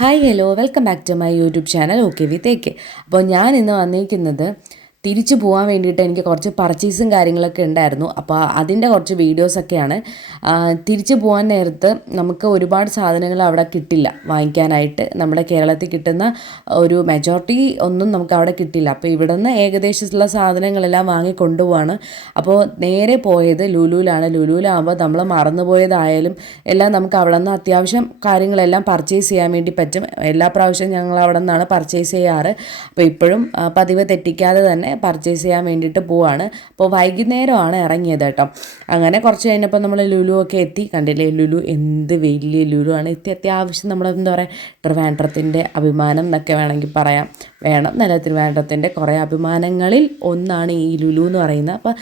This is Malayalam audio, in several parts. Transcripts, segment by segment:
Hi hello welcome back to my YouTube channel okay with AK. അപ്പോൾ ഞാൻ ഇന്ന് വന്നിരിക്കുന്നത് തിരിച്ചു പോകാൻ വേണ്ടിയിട്ട് എനിക്ക് കുറച്ച് പർച്ചേസും കാര്യങ്ങളൊക്കെ ഉണ്ടായിരുന്നു. അപ്പോൾ അതിൻ്റെ കുറച്ച് വീഡിയോസൊക്കെയാണ്. തിരിച്ചു പോകാൻ നേരത്ത് നമുക്ക് ഒരുപാട് സാധനങ്ങൾ അവിടെ കിട്ടില്ല വാങ്ങിക്കാനായിട്ട്. നമ്മുടെ കേരളത്തിൽ കിട്ടുന്ന ഒരു മെജോറിറ്റി ഒന്നും നമുക്ക് അവിടെ കിട്ടില്ല. അപ്പോൾ ഇവിടെ നിന്ന് ഏകദേശമുള്ള സാധനങ്ങളെല്ലാം വാങ്ങി കൊണ്ടുപോവാണ്. അപ്പോൾ നേരെ പോയത് ലുലുവിലാണ്. ലുലുവിലാകുമ്പോൾ നമ്മൾ മറന്നുപോയതായാലും എല്ലാം നമുക്ക് അവിടെ നിന്ന് അത്യാവശ്യം കാര്യങ്ങളെല്ലാം പർച്ചേസ് ചെയ്യാൻ വേണ്ടി പറ്റും. എല്ലാ പ്രാവശ്യവും ഞങ്ങൾ അവിടെ നിന്നാണ് പർച്ചേസ് ചെയ്യാറ്. അപ്പോൾ ഇപ്പോഴും പതിവ് തെറ്റിക്കാതെ തന്നെ പർച്ചേസ് ചെയ്യാൻ വേണ്ടിയിട്ട് പോവാണ്. അപ്പോൾ വൈകുന്നേരമാണ് ഇറങ്ങിയത് കേട്ടോ. അങ്ങനെ കുറച്ച് കഴിഞ്ഞപ്പോൾ നമ്മൾ ലുലു ഒക്കെ എത്തി. കണ്ടില്ലേ, ലുലു എന്ത് വലിയ ലുലു ആണ്. അത്യാവശ്യം നമ്മൾ എന്താ പറയുക, ട്രിവാൻഡ്രത്തിൻ്റെ അഭിമാനം എന്നൊക്കെ വേണമെങ്കിൽ പറയാം. വേണം നല്ല ട്രിവാൻഡ്രത്തിൻ്റെ കുറേ അഭിമാനങ്ങളിൽ ഒന്നാണ് ഈ ലുലു എന്ന് പറയുന്നത്. അപ്പോൾ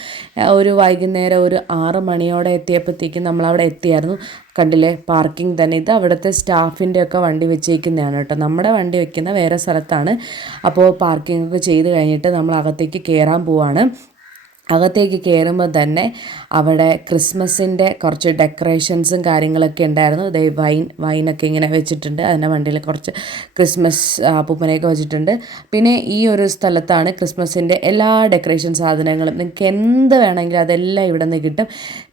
ഒരു വൈകുന്നേരം ഒരു 6 മണിയോടെ എത്തിയപ്പോഴത്തേക്കും നമ്മളവിടെ എത്തിയായിരുന്നു. കണ്ടില്ലേ, പാർക്കിംഗ് തന്നെ. ഇത് അവിടുത്തെ സ്റ്റാഫിൻ്റെ ഒക്കെ വണ്ടി വെച്ചേക്കുന്നതാണ് കേട്ടോ. നമ്മുടെ വണ്ടി വെക്കുന്ന വേറെ സ്ഥലത്താണ്. അപ്പോൾ പാർക്കിംഗ് ഒക്കെ ചെയ്ത് കഴിഞ്ഞിട്ട് നമ്മൾ അകത്തേക്ക് കയറാൻ പോവാണ്. അകത്തേക്ക് കയറുമ്പോൾ തന്നെ അവിടെ ക്രിസ്മസിൻ്റെ കുറച്ച് ഡെക്കറേഷൻസും കാര്യങ്ങളൊക്കെ ഉണ്ടായിരുന്നു. വൈനൊക്കെ ഇങ്ങനെ വെച്ചിട്ടുണ്ട്. അതിൻ്റെ വണ്ടിയിൽ കുറച്ച് ക്രിസ്മസ് പൂപ്പനയൊക്കെ വെച്ചിട്ടുണ്ട്. പിന്നെ ഈ ഒരു സ്ഥലത്താണ് ക്രിസ്മസിൻ്റെ എല്ലാ ഡെക്കറേഷൻ സാധനങ്ങളും. നിങ്ങൾക്ക് എന്ത് വേണമെങ്കിലും അതെല്ലാം ഇവിടെ നിന്ന് കിട്ടും.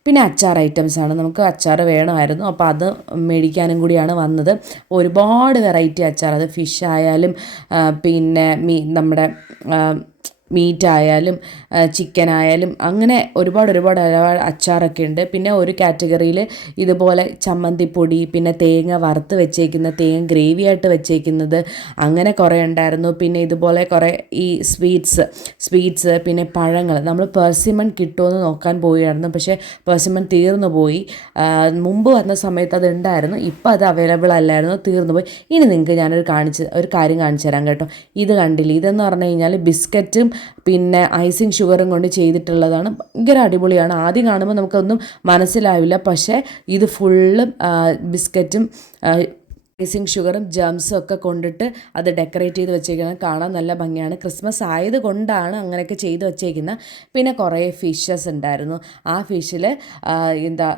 പിന്നെ അച്ചാർ ഐറ്റംസാണ്. നമുക്ക് അച്ചാർ വേണമായിരുന്നു, അപ്പോൾ അത് മേടിക്കാനും കൂടിയാണ് വന്നത്. ഒരുപാട് വെറൈറ്റി അച്ചാർ, അത് ഫിഷ് ആയാലും പിന്നെ നമ്മുടെ മീറ്റ് ആയാലും ചിക്കൻ ആയാലും അങ്ങനെ ഒരുപാട് അച്ചാറൊക്കെ ഉണ്ട്. പിന്നെ ഒരു കാറ്റഗറിയിൽ ഇതുപോലെ ചമ്മന്തിപ്പൊടി, പിന്നെ തേങ്ങ വറുത്ത് വെച്ചേക്കുന്ന, തേങ്ങ ഗ്രേവി ആയിട്ട് വെച്ചേക്കുന്നത്, അങ്ങനെ കുറേ ഉണ്ടായിരുന്നു. പിന്നെ ഇതുപോലെ കുറേ ഈ സ്വീറ്റ്സ് പിന്നെ പഴങ്ങൾ. നമ്മൾ പെർസിമൺ കിട്ടുമെന്ന് നോക്കാൻ പോവുകയായിരുന്നു. പക്ഷേ പെർസിമൺ തീർന്നു പോയി. മുമ്പ് വന്ന സമയത്ത് അത് ഉണ്ടായിരുന്നു, ഇപ്പോൾ അത് അവൈലബിൾ അല്ലായിരുന്നു, തീർന്നു പോയി. ഇനി നിങ്ങൾക്ക് ഞാനൊരു കാര്യം കാണിച്ചു തരാം കേട്ടോ. ഇത് കണ്ടില്ലേ, ഇതെന്ന് പറഞ്ഞു കഴിഞ്ഞാൽ ബിസ്ക്കറ്റും പിന്നെ ഐസിങ് ഷുഗറും കൊണ്ട് ചെയ്തിട്ടുള്ളതാണ്. ഭയങ്കര അടിപൊളിയാണ്. ആദ്യം കാണുമ്പോൾ നമുക്കൊന്നും മനസ്സിലാവില്ല, പക്ഷേ ഇത് ഫുള്ളും ബിസ്ക്കറ്റും ഐസിങ് ഷുഗറും ജംസും ഒക്കെ കൊണ്ടിട്ട് അത് ഡെക്കറേറ്റ് ചെയ്ത് വെച്ചേക്കുന്നത് കാണാൻ നല്ല ഭംഗിയാണ്. ക്രിസ്മസ് ആയതുകൊണ്ടാണ് അങ്ങനെയൊക്കെ ചെയ്ത് വെച്ചേക്കുന്നത്. പിന്നെ കുറേ ഫിഷസ് ഉണ്ടായിരുന്നു. ആ ഫിഷിൽ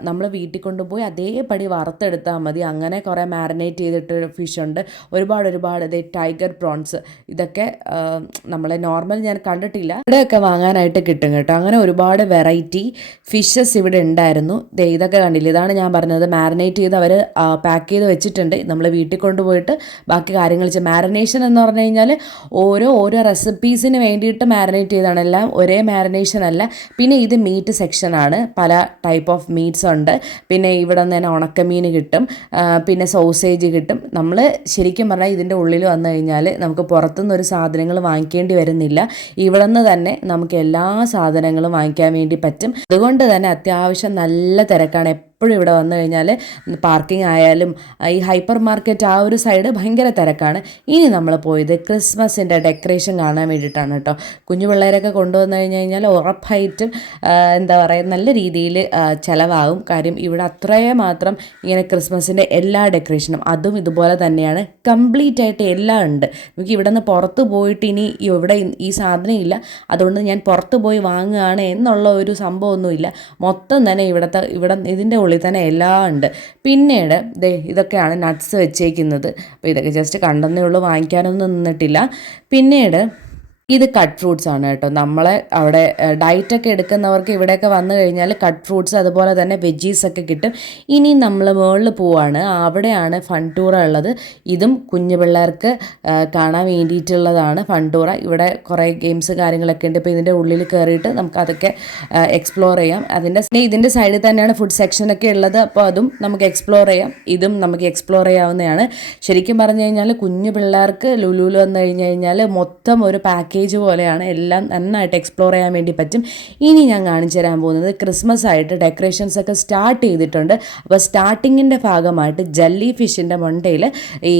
നമ്മൾ വീട്ടിൽ കൊണ്ടുപോയി അതേപടി വറുത്തെടുത്താൽ മതി. അങ്ങനെ കുറേ മാരിനേറ്റ് ചെയ്തിട്ട് ഫിഷുണ്ട്. ഒരുപാട് ടൈഗർ പ്രോൺസ്, ഇതൊക്കെ നമ്മളെ നോർമൽ ഞാൻ കണ്ടിട്ടില്ല, ഇവിടെയൊക്കെ വാങ്ങാനായിട്ട് കിട്ടും കേട്ടോ. അങ്ങനെ ഒരുപാട് വെറൈറ്റി ഫിഷസ് ഇവിടെ ഉണ്ടായിരുന്നു. ഇതൊക്കെ കണ്ടില്ല, ഇതാണ് ഞാൻ പറഞ്ഞത്. മാരിനേറ്റ് ചെയ്ത് അവർ പാക്ക് ചെയ്ത് വെച്ചിട്ടുണ്ട്. നമ്മൾ വീട്ടിൽ കൊണ്ടുപോയിട്ട് ബാക്കി കാര്യങ്ങൾ മാരിനേഷൻ എന്ന് പറഞ്ഞു കഴിഞ്ഞാൽ ഓരോ റെസിപ്പീസിന് വേണ്ടിയിട്ട് മാരിനേറ്റ് ചെയ്താണ്. എല്ലാം ഒരേ മാരിനേഷൻ അല്ല. പിന്നെ ഇത് മീറ്റ് സെക്ഷനാണ്. പല ടൈപ്പ് ഓഫ് മീറ്റ്സ് ഉണ്ട്. പിന്നെ ഇവിടെ നിന്ന് തന്നെ ഉണക്കമീൻ കിട്ടും, പിന്നെ സോസേജ് കിട്ടും. നമ്മൾ ശരിക്കും പറഞ്ഞാൽ ഇതിൻ്റെ ഉള്ളിൽ വന്നു കഴിഞ്ഞാൽ നമുക്ക് പുറത്തുനിന്ന് ഒരു സാധനങ്ങൾ വാങ്ങിക്കേണ്ടി വരുന്നില്ല. ഇവിടെ നിന്ന് തന്നെ നമുക്ക് എല്ലാ സാധനങ്ങളും വാങ്ങിക്കാൻ വേണ്ടി പറ്റും. അതുകൊണ്ട് തന്നെ അത്യാവശ്യം നല്ല തിരക്കാണ്. എപ്പോഴും ഇവിടെ വന്നു കഴിഞ്ഞാൽ പാർക്കിംഗ് ആയാലും ഈ ഹൈപ്പർ മാർക്കറ്റ് ആ ഒരു സൈഡ് ഭയങ്കര തിരക്കാണ്. ഇനി നമ്മൾ പോയത് ക്രിസ്മസിൻ്റെ ഡെക്കറേഷൻ കാണാൻ വേണ്ടിയിട്ടാണ് കേട്ടോ. കുഞ്ഞു പിള്ളേരൊക്കെ കൊണ്ടുവന്നു കഴിഞ്ഞാൽ ഉറപ്പായിട്ടും എന്താ പറയുക, നല്ല രീതിയിൽ ചിലവാകും. കാര്യം ഇവിടെ അത്രയും മാത്രം ഇങ്ങനെ ക്രിസ്മസിൻ്റെ എല്ലാ ഡെക്കറേഷനും അതും ഇതുപോലെ തന്നെയാണ്. കംപ്ലീറ്റ് ആയിട്ട് എല്ലാം ഉണ്ട്. നമുക്ക് ഇവിടെ നിന്ന് പുറത്ത് പോയിട്ട് ഇനി ഇവിടെ ഈ സാധനം ഇല്ല, അതുകൊണ്ട് ഞാൻ പുറത്ത് പോയി വാങ്ങുകയാണ് എന്നുള്ള ഒരു സംഭവമൊന്നുമില്ല. മൊത്തം തന്നെ ഇവിടെ ഇതിൻ്റെ ഉള്ളിൽ തന്നെ എല്ലാം ഉണ്ട്. പിന്നീട് ഇതൊക്കെയാണ് നട്ട്സ് വെച്ചേക്കുന്നത്. അപ്പോൾ ഇതൊക്കെ ജസ്റ്റ് കണ്ടെന്നേ ഉള്ളൂ, വാങ്ങിക്കാനൊന്നും നിന്നിട്ടില്ല. പിന്നീട് ഇത് കട്ട് ഫ്രൂട്ട്സ് ആണ് കേട്ടോ. നമ്മളെ അവിടെ ഡയറ്റൊക്കെ എടുക്കുന്നവർക്ക് ഇവിടെയൊക്കെ വന്നു കഴിഞ്ഞാൽ കട്ട് ഫ്രൂട്ട്സ് അതുപോലെ തന്നെ വെജീസൊക്കെ കിട്ടും. ഇനി നമ്മൾ മുകളിൽ പോവാണ്. അവിടെയാണ് ഫൺ ടൂറ ഉള്ളത്. ഇതും കുഞ്ഞു പിള്ളേർക്ക് കാണാൻ വേണ്ടിയിട്ടുള്ളതാണ് ഫൺ ടൂറ. ഇവിടെ കുറേ ഗെയിംസ് കാര്യങ്ങളൊക്കെ ഉണ്ട്. ഇപ്പോൾ ഇതിൻ്റെ ഉള്ളിൽ കയറിയിട്ട് നമുക്ക് അതൊക്കെ എക്സ്പ്ലോർ ചെയ്യാം. ഇതിൻ്റെ സൈഡിൽ തന്നെയാണ് ഫുഡ് സെക്ഷനൊക്കെ ഉള്ളത്. അപ്പോൾ അതും നമുക്ക് എക്സ്പ്ലോർ ചെയ്യാം. ഇതും നമുക്ക് എക്സ്പ്ലോർ ചെയ്യാവുന്നതാണ്. ശരിക്കും പറഞ്ഞു കഴിഞ്ഞാൽ കുഞ്ഞു പിള്ളേർക്ക് ലുലുവിൽ വന്നു കഴിഞ്ഞാൽ മൊത്തം ഒരു പാക്കേജ് പോലെയാണ്. എല്ലാം നന്നായിട്ട് എക്സ്പ്ലോർ ചെയ്യാൻ വേണ്ടി പറ്റും. ഇനി ഞാൻ കാണിച്ചു തരാൻ പോകുന്നത് ക്രിസ്മസ് ആയിട്ട് ഡെക്കറേഷൻസ് ഒക്കെ സ്റ്റാർട്ട് ചെയ്തിട്ടുണ്ട്. അപ്പോൾ സ്റ്റാർട്ടിങ്ങിൻ്റെ ഭാഗമായിട്ട് ജെല്ലി ഫിഷിൻ്റെ മണ്ടയിൽ ഈ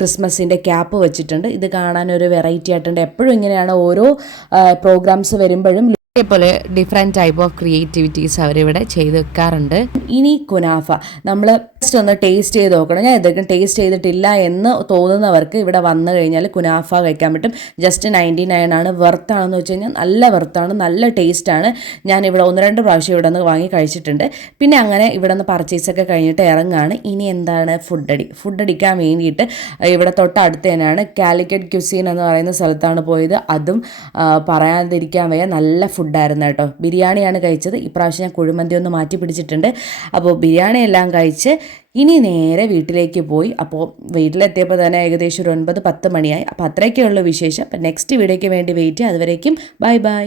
ക്രിസ്മസിൻ്റെ ക്യാപ്പ് വെച്ചിട്ടുണ്ട്. ഇത് കാണാൻ ഒരു വെറൈറ്റി ആയിട്ടുണ്ട്. എപ്പോഴും ഇങ്ങനെയാണ് ഓരോ പ്രോഗ്രാംസ് വരുമ്പോഴും അതേപോലെ ഡിഫറെൻറ്റ് ടൈപ്പ് ഓഫ് ക്രിയേറ്റിവിറ്റീസ് അവരിവിടെ ചെയ്ത് വെക്കാറുണ്ട്. ഇനി കുനാഫ നമ്മൾ ജസ്റ്റ് ഒന്ന് ടേസ്റ്റ് ചെയ്ത് നോക്കണം. ഞാൻ ഇതൊക്കെ ടേസ്റ്റ് ചെയ്തിട്ടില്ല എന്ന് തോന്നുന്നവർക്ക് ഇവിടെ വന്നു കഴിഞ്ഞാൽ കുനാഫ കഴിക്കാൻ പറ്റും. ജസ്റ്റ് 99 ആണ്. വെർത്താണെന്ന് വെച്ച് കഴിഞ്ഞാൽ നല്ല വെർത്താണ്, നല്ല ടേസ്റ്റാണ്. ഞാൻ ഇവിടെ 1-2 പ്രാവശ്യം ഇവിടെ നിന്ന് വാങ്ങി കഴിച്ചിട്ടുണ്ട്. പിന്നെ അങ്ങനെ ഇവിടെ നിന്ന് പർച്ചേസൊക്കെ കഴിഞ്ഞിട്ട് ഇറങ്ങുകയാണ്. ഇനി എന്താണ് ഫുഡ് അടിക്കാൻ വേണ്ടിയിട്ട് ഇവിടെ തൊട്ടടുത്ത് തന്നെയാണ് കാലിക്കറ്റ് ക്യുസീൻ എന്ന് പറയുന്ന സ്ഥലത്താണ് പോയത്. അതും പറയാതിരിക്കാൻ വയ്യ, നല്ല ഫുഡായിരുന്നു കേട്ടോ. ബിരിയാണിയാണ് കഴിച്ചത്. ഇപ്രാവശ്യം ഞാൻ കുഴിമന്തി ഒന്ന് മാറ്റി പിടിച്ചിട്ടുണ്ട്. അപ്പോൾ ബിരിയാണി എല്ലാം കഴിച്ച് ഇനി നേരെ വീട്ടിലേക്ക് പോയി. അപ്പോൾ വീട്ടിലെത്തിയപ്പോൾ തന്നെ ഏകദേശം ഒരു 9-10 മണിയായി. അപ്പോൾ അത്രയൊക്കെയുള്ള വിശേഷം. അപ്പോൾ നെക്സ്റ്റ് വീഡിയോയ്ക്ക് വേണ്ടി വെയിറ്റ് ചെയ്യുക. അതുവരേക്കും ബൈ ബൈ.